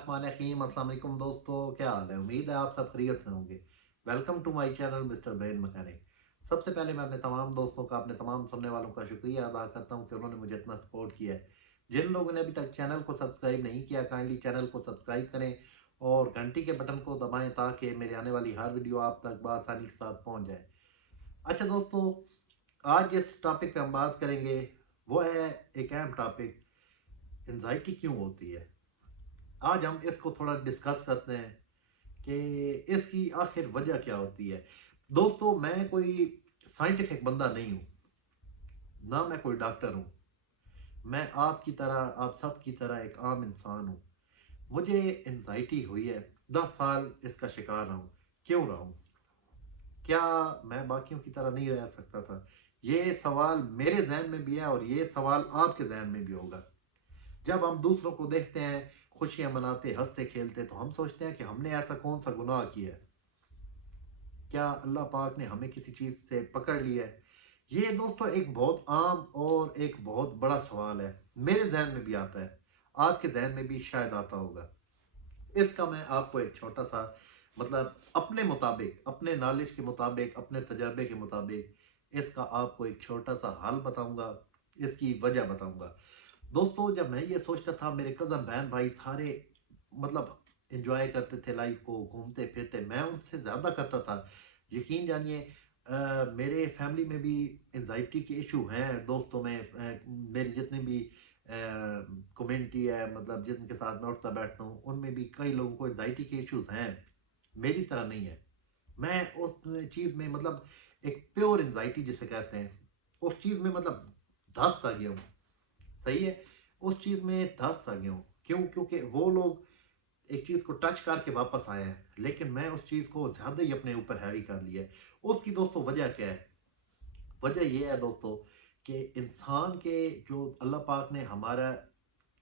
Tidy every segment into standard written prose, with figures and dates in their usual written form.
बिस्मिल्लाहिर्रहमानिर्रहीम। अस्सलाम वालेकुम दोस्तों, क्या हाल है? उम्मीद है आप सब खैरियत से होंगे। Welcome to my channel Mister Brain Mechanic. सबसे पहले मैं अपने तमाम दोस्तों का, अपने तमाम सुनने वालों का शुक्रिया अदा करता हूं कि उन्होंने मुझे इतना सपोर्ट किया है। जिन लोगों ने अभी तक चैनल को सब्सक्राइब नहीं किया, काइंडली चैनल को सब्सक्राइब करें और घंटी के बटन को दबाएं ताकि मेरे आने वाली हर वीडियो आप तक बआसानी के साथ पहुँच जाए। अच्छा दोस्तों, आज जिस टॉपिक पे हम बात करेंगे वो है एक अहम टॉपिक, एंजाइटी क्यों होती है। आज हम इसको थोड़ा डिस्कस करते हैं कि इसकी आखिर वजह क्या होती है। दोस्तों, मैं कोई साइंटिफिक बंदा नहीं हूँ, ना मैं कोई डॉक्टर हूँ। मैं आपकी तरह, आप सब की तरह एक आम इंसान हूँ। मुझे एंजाइटी हुई है, 10 साल इसका शिकार रहा हूँ। क्यों रहा हूँ? क्या मैं बाकियों की तरह नहीं रह सकता था? ये सवाल मेरे जहन में भी है और ये सवाल आपके जहन में भी होगा। जब हम दूसरों को देखते हैं खुशियां मनाते, हंसते खेलते, तो हम सोचते हैं कि हमने ऐसा कौन सा गुनाह किया है? क्या अल्लाह पाक ने हमें किसी चीज़ से पकड़ लिया है? ये दोस्तों एक बहुत आम और एक बहुत बड़ा सवाल है। मेरे जहन में भी आता है, आपके जहन में भी शायद आता होगा। इसका मैं आपको एक छोटा सा, मतलब अपने मुताबिक, अपने नॉलेज के मुताबिक, अपने तजर्बे के मुताबिक इसका आपको एक छोटा सा हल बताऊंगा, इसकी वजह बताऊंगा। दोस्तों, जब मैं ये सोचता था, मेरे कज़न बहन भाई सारे मतलब एंजॉय करते थे लाइफ को, घूमते फिरते, मैं उनसे ज़्यादा करता था। यकीन जानिए, मेरे फैमिली में भी एंजाइटी के इशू हैं दोस्तों में। मेरी जितनी भी कम्युनिटी है, मतलब जिनके साथ मैं उठता बैठता हूँ, उनमें भी कई लोगों को एंजाइटी के इश्यूज हैं। मेरी तरह नहीं है। मैं उस चीज़ में, मतलब एक प्योर एंजाइटी जिसे कहते हैं, उस चीज़ में मतलब धंस सा गया हूँ। सही है, उस चीज़ में धंस सा गया हूँ। क्यों? क्योंकि वो लोग एक चीज़ को टच करके वापस आए हैं, लेकिन मैं उस चीज़ को ज़्यादा ही अपने ऊपर हैवी कर लिया है। उसकी दोस्तों वजह क्या है? वजह ये है दोस्तों कि इंसान के, जो अल्लाह पाक ने हमारा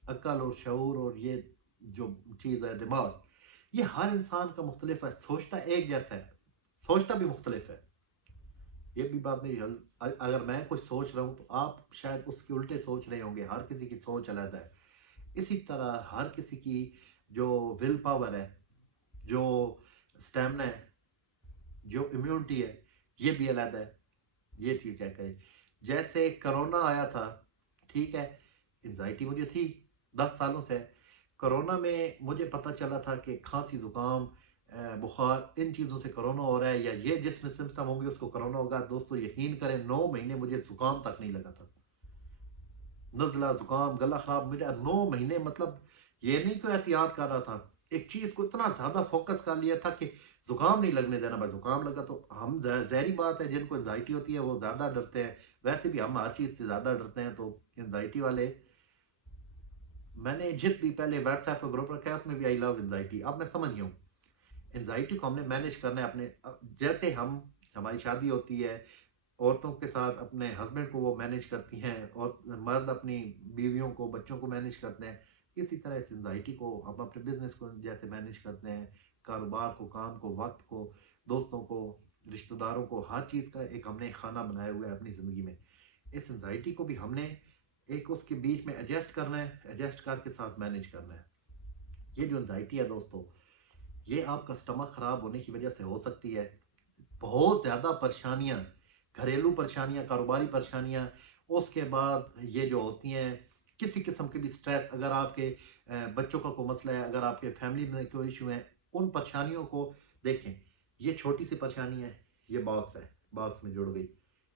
अक्ल और शऊर और ये जो चीज़ है दिमाग, ये हर इंसान का मुख्तलिफ है। सोचता एक जैसा है, सोचता भी मुख्तलिफ है। ये भी बात मेरी अगर मैं कुछ सोच रहा हूँ तो आप शायद उसके उल्टे सोच रहे होंगे। हर किसी की सोच अलग है। इसी तरह हर किसी की जो विल पावर है, जो स्टेमिना है, जो इम्यूनिटी है, ये भी अलग है। ये चीज़ चेक करें। जैसे कोरोना आया था, ठीक है, एंजाइटी मुझे थी 10 सालों से। कोरोना में मुझे पता चला था कि खांसी, जुकाम, बुखार, इन चीज़ों से कोरोना हो रहा है, या ये जिसमें सिम्टम होंगे उसको कोरोना होगा। दोस्तों यकीन करें, 9 महीने मुझे जुकाम तक नहीं लगा था। नज़ला, जुकाम, गला खराब, मेरा 9 महीने, मतलब ये नहीं कोई एहतियात कर रहा था। एक चीज़ को इतना ज़्यादा फोकस कर लिया था कि जुकाम नहीं लगने देना। बस जुकाम लगा तो हम, ज़ाहिरी बात है, जिनको एंजाइटी होती है वो ज़्यादा डरते हैं। वैसे भी हम हर चीज़ से ज़्यादा डरते हैं, तो एंजाइटी वाले, मैंने जिस भी पहले व्हाट्सएप का ग्रुप रखा है उसमें भी आई लव एंजाइटी। अब मैं समझ गया हूँ, एंजाइटी को हमने मैनेज करना है अपने। जैसे हम, हमारी शादी होती है, औरतों के साथ अपने हस्बैंड को वो मैनेज करती हैं, और मर्द अपनी बीवियों को, बच्चों को मैनेज करते हैं। इसी तरह इस एंजाइटी को हम अपने बिजनेस को जैसे मैनेज करते हैं, कारोबार को, काम को, वक्त को, दोस्तों को, रिश्तेदारों को, हर चीज़ का एक हमने खाना बनाया हुआ है अपनी ज़िंदगी में। इस एंजाइटी को भी हमने एक उसके बीच में एडजस्ट करना है, एडजस्ट करके साथ मैनेज करना है। ये जो एंजाइटी है दोस्तों, ये आपका स्टमक ख़राब होने की वजह से हो सकती है। बहुत ज़्यादा परेशानियाँ, घरेलू परेशानियाँ, कारोबारी परेशानियाँ, उसके बाद ये जो होती हैं किसी किस्म के भी स्ट्रेस, अगर आपके बच्चों का कोई मसला है, अगर आपके फैमिली में कोई इशू है, उन परेशानियों को देखें। ये छोटी सी परेशानी है, ये बॉक्स है, बॉक्स में जुड़ गई,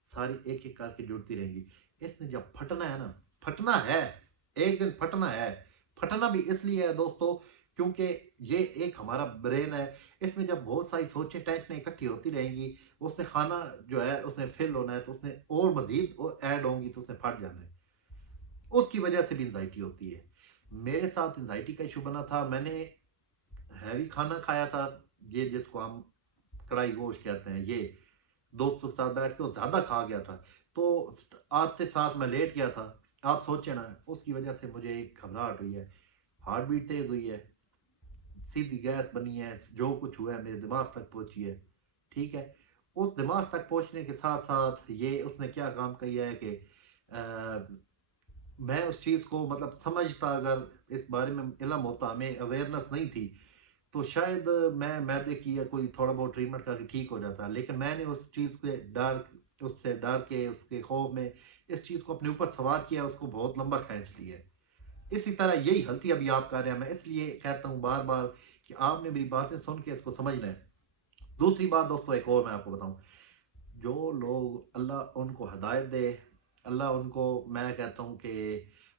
सारी एक एक करके जुड़ती रहेंगी। इसने जब फटना है ना, फटना है, एक दिन फटना है। फटना भी इसलिए है दोस्तों क्योंकि ये एक हमारा ब्रेन है। इसमें जब बहुत सारी सोचें, टेंशन इकट्ठी होती रहेंगी, उसने खाना जो है उसने फिल होना है, तो उसने और मजीद ऐड होंगी, तो उसने फट जाना है। उसकी वजह से भी एंजाइटी होती है। मेरे साथ एंजाइटी का इशू बना था। मैंने हैवी खाना खाया था, ये जिसको हम कढ़ाई गोश्त कहते हैं, ये दोस्तों के साथ बैठ के वो ज़्यादा खा गया था, तो आते साथ मैं लेट गया था। आप सोचें ना, उसकी वजह से मुझे एक घबराहट हुई है, हार्ट बीट तेज़ हुई है, सीधी गैस बनी है, जो कुछ हुआ है मेरे दिमाग तक पहुंची है। ठीक है, उस दिमाग तक पहुंचने के साथ साथ ये उसने क्या काम किया है कि मैं उस चीज़ को मतलब समझता, अगर इस बारे में इल्म होता, हमें अवेयरनेस नहीं थी, तो शायद मैं मैदे की या कोई थोड़ा बहुत ट्रीटमेंट करके ठीक हो जाता। लेकिन मैंने उस चीज़ के डर, उससे डर के, उसके खौफ में इस चीज़ को अपने ऊपर सवार किया, उसको बहुत लंबा खींच लिया। इसी तरह यही गलती अभी आप कर रहे हैं। मैं इसलिए कहता हूँ बार-बार कि आपने मेरी बातें सुन के इसको समझना है। दूसरी बात दोस्तों, एक और मैं आपको बताऊँ, जो लोग अल्लाह उनको हिदायत दे, अल्लाह उनको, मैं कहता हूँ कि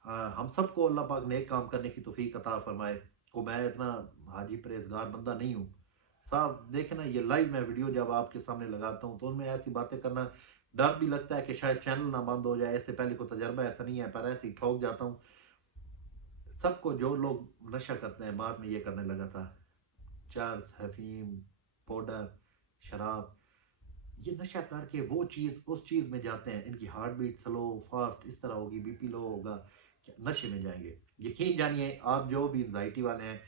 हम सबको अल्लाह पाक नेक काम करने की तौफीक अता फरमाए। को मैं इतना हाजी परहेजगार बंदा नहीं हूँ। साहब देखें ना, ये लाइव मैं वीडियो जब आपके सामने लगाता हूँ तो उनमें ऐसी बातें करना, डर भी लगता है कि शायद चैनल ना बंद हो जाए। इससे पहले कोई तजर्बा ऐसा नहीं है, पर ऐसे ही ठोक जाता हूँ। सबको, जो लोग नशा करते हैं, बाद में ये करने लगा था, चर्स, अफीम, पाउडर, शराब, ये नशा करके वो चीज़ उस चीज़ में जाते हैं, इनकी हार्ट बीट स्लो फास्ट इस तरह होगी, बीपी लो होगा, नशे में जाएंगे। यकीन जानिए, आप जो भी एंजाइटी वाले हैं,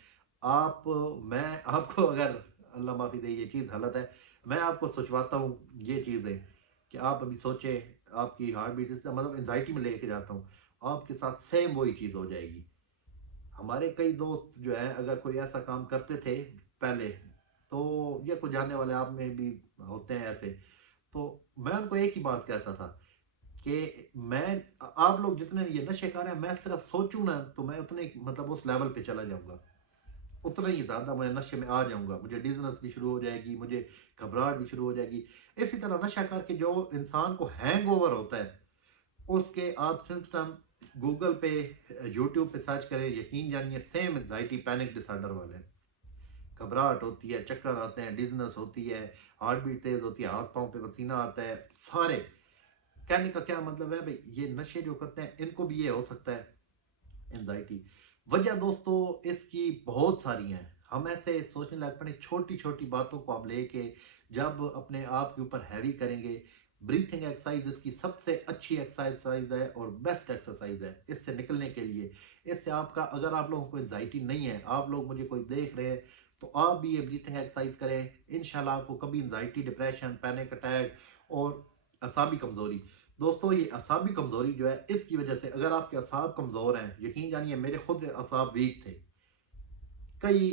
आप, मैं आपको अगर अल्लाह माफ़ी दे ये चीज़ गलत है, मैं आपको सोचवाता हूँ ये चीज़ें, कि आप अभी सोचें, आपकी हार्ट बीट इसका मतलब एंजाइटी में लेके जाता हूँ, आपके साथ सेम वही चीज़ हो जाएगी। हमारे कई दोस्त जो हैं, अगर कोई ऐसा काम करते थे पहले, तो ये कुछ जानने वाले आप में भी होते हैं ऐसे, तो मैं उनको एक ही बात कहता था कि मैं, आप लोग जितने ये नशे कर रहे हैं, मैं सिर्फ सोचूं ना तो मैं उतने मतलब उस लेवल पे चला जाऊंगा, उतना ही ज़्यादा मैं नशे में आ जाऊंगा, मुझे डिजनेस भी शुरू हो जाएगी, मुझे घबराहट भी शुरू हो जाएगी। इसी तरह नशा करके जो इंसान को हैंग ओवर होता है, उसके आप सिम्टम गूगल पे, यूट्यूब पे सर्च करें, यकीन जानिए सेम एंजाइटी पैनिक डिसऑर्डर वाले, घबराहट होती है, चक्कर आते हैं, डिजनेस होती है, हार्ट बीट तेज होती है, हाथ पांव पे पसीना आता है, सारे। कहने का क्या मतलब है भाई, ये नशे जो करते हैं इनको भी ये हो सकता है एंजाइटी। वजह दोस्तों इसकी बहुत सारी हैं। हम ऐसे सोचने लग पड़े, छोटी छोटी बातों को हम लेके जब अपने आप के ऊपर हैवी करेंगे। ब्रीथिंग एक्सरसाइज इसकी सबसे अच्छी एक्सरसाइज है और बेस्ट एक्सरसाइज है इससे निकलने के लिए। इससे आपका, अगर आप लोगों को एंजाइटी नहीं है, आप लोग मुझे कोई देख रहे हैं, तो आप भी ये ब्रीथिंग एक्सरसाइज करें, इंशाल्लाह आपको कभी एंजाइटी, डिप्रेशन, पैनिक अटैक और असाबी कमजोरी, दोस्तों ये असाबी कमजोरी जो है, इसकी वजह से, अगर आपके असाब कमजोर हैं, यकीन जानिए मेरे खुद असाब वीक थे, कई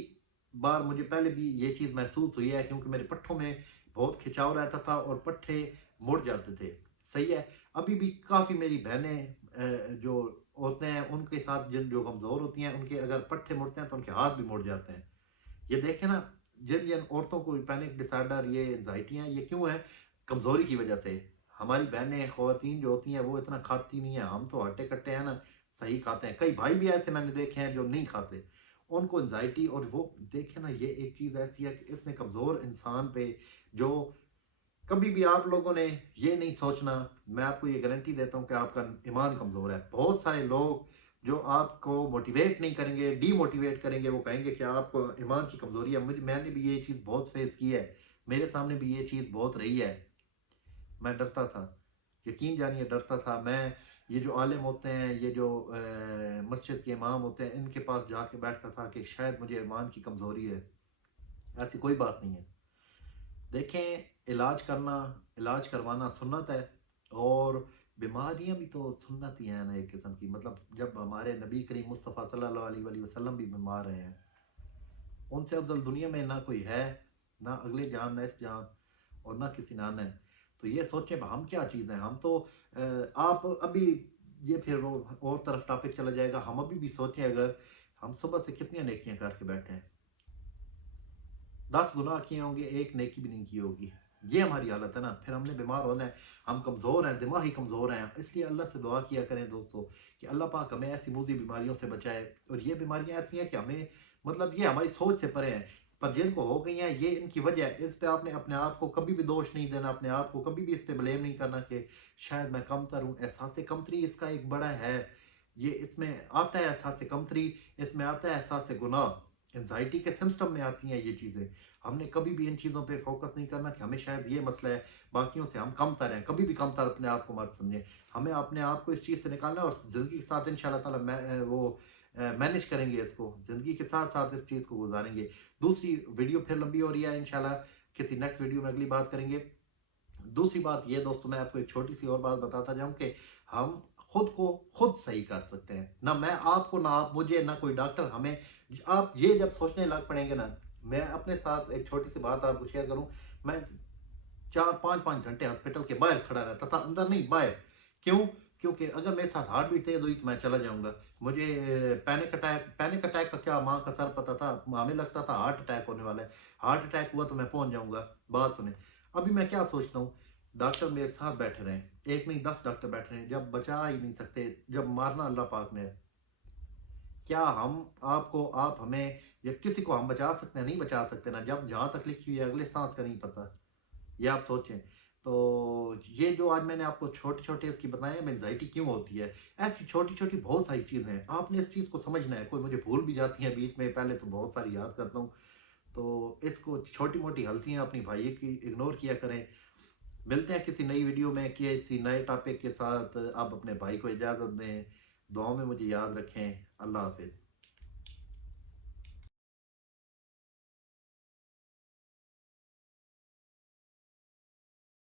बार मुझे पहले भी ये चीज़ महसूस हुई है, क्योंकि मेरे पट्ठों में बहुत खिंचाव रहता था और पट्ठे मुड़ जाते थे। सही है। अभी भी काफ़ी मेरी बहनें जो होते हैं उनके साथ, जिन जो कमज़ोर होती हैं, उनके अगर पट्ठे मुड़ते हैं तो उनके हाथ भी मुड़ जाते हैं। ये देखें ना, जिन जिन औरतों को पैनिक डिसऑर्डर, ये एंजाइटियाँ, ये क्यों है? कमज़ोरी की वजह से। हमारी बहनें, ख़वातीन जो होती हैं, वो इतना खाती नहीं है, हम तो हट्टे-कट्टे हैं ना, सही खाते हैं। कई भाई भी ऐसे मैंने देखे हैं जो नहीं खाते, उनको एंजाइटी, और वो देखें ना, ये एक चीज़ ऐसी है कि इसने कमज़ोर इंसान पे, जो कभी भी आप लोगों ने ये नहीं सोचना, मैं आपको ये गारंटी देता हूँ कि आपका ईमान कमज़ोर है। बहुत सारे लोग जो आपको मोटिवेट नहीं करेंगे, डीमोटिवेट करेंगे, वो कहेंगे कि आपको ईमान की कमज़ोरी है। मैंने भी ये चीज़ बहुत फेस की है, मेरे सामने भी ये चीज़ बहुत रही है। मैं डरता था, यकीन जानिए डरता था मैं। ये जो आलिम होते हैं, ये जो मस्जिद के इमाम होते हैं, इनके पास जाके बैठता था कि शायद मुझे ईमान की कमज़ोरी है। ऐसी कोई बात नहीं है। देखें, इलाज करना, इलाज करवाना सुन्नत है, और बीमारियां भी तो सुन्नत ही हैं ना एक किस्म की। मतलब जब हमारे नबी करीम मुस्तफ़ा सल्लल्लाहु अलैहि वसल्लम भी बीमार रहे हैं, उनसे अफजल दुनिया में ना कोई है, ना अगले जान, ना इस जान, और ना किसी नान है। तो ये सोचें हम क्या चीज़ हैं, हम तो आप अभी, ये फिर वो और तरफ टॉपिक चला जाएगा। हम अभी भी सोचें, अगर हम सुबह से कितनी नेकियां करके बैठे हैं, 10 गुनाह किए होंगे, एक नेकी भी नहीं की होगी। ये हमारी हालत है ना, फिर हमने बीमार होना है, हम कमज़ोर हैं, दिमागी कमज़ोर हैं। इसलिए अल्लाह से दुआ किया करें दोस्तों, कि अल्लाह पाक हमें ऐसी मूदी बीमारियों से बचाए। और ये बीमारियां ऐसी हैं कि हमें, मतलब ये हमारी सोच से परे हैं, पर जिनको हो गई हैं, ये इनकी वजह है। इस पे आपने अपने आप को कभी भी दोष नहीं देना, अपने आप को कभी भी इस पे ब्लेम नहीं करना कि शायद मैं कमतर हूँ। एहसास कमतरी इसका एक बड़ा है, ये इसमें आता है एहसास कमतरी, इसमें आता है एहसास गुनाह, एंजाइटी के सिम्टम में आती हैं ये चीज़ें। हमने कभी भी इन चीज़ों पे फोकस नहीं करना कि हमें शायद ये मसला है, बाकियों से हम कमतर हैं। कभी भी कमतर अपने आप को मत समझें। हमें अपने आप को इस चीज़ से निकालना है, और ज़िंदगी के साथ इंशाल्लाह ताला मैनेज करेंगे इसको, ज़िंदगी के साथ साथ इस चीज़ को गुजारेंगे। दूसरी वीडियो फिर लंबी हो रही है, इंशाल्लाह किसी नेक्स्ट वीडियो में अगली बात करेंगे। दूसरी बात ये दोस्तों, मैं आपको एक छोटी सी और बात बताता जाऊं कि हम खुद को खुद सही कर सकते हैं। ना मैं आपको, ना आप मुझे, ना कोई डॉक्टर हमें। आप ये जब सोचने लग पड़ेंगे ना, मैं अपने साथ एक छोटी सी बात आपको शेयर करूं। मैं 4-5 घंटे हॉस्पिटल के बाहर खड़ा रहता था, अंदर नहीं बाहर। क्यों? क्योंकि अगर मेरे साथ हार्ट बीट तेज हुई तो मैं चला जाऊंगा। मुझे पैनिक अटैक का क्या माँ का सर पता था। हमें लगता था हार्ट अटैक होने वाला है, हार्ट अटैक हुआ तो मैं पहुंच जाऊंगा। बात सुने, अभी मैं क्या सोचता हूँ, डॉक्टर मेरे साथ बैठे रहे, एक नहीं 10 डॉक्टर बैठे रहे, जब बचा ही नहीं सकते, जब मारना अल्लाह पाक ने है। क्या हम आपको, आप हमें, या किसी को हम बचा सकते हैं? नहीं बचा सकते ना, जब जहां तक लिखी हुई है अगले सांस का नहीं पता। ये आप सोचें। तो ये जो आज मैंने आपको छोटे छोटे इसकी बताया एंजाइटी क्यों होती है, ऐसी छोटी छोटी बहुत सारी चीज़ें हैं, आपने इस चीज़ को समझना है। कोई मुझे भूल भी जाती हैं बीच में, पहले तो बहुत सारी याद करता हूँ। तो इसको छोटी मोटी गलतियाँ अपनी भाई की इग्नोर किया करें। मिलते हैं किसी नई वीडियो में किसी नए टॉपिक के साथ। आप अपने भाई को इजाज़त दें, दुआओं में मुझे याद रखें। अल्लाह हाफिज़।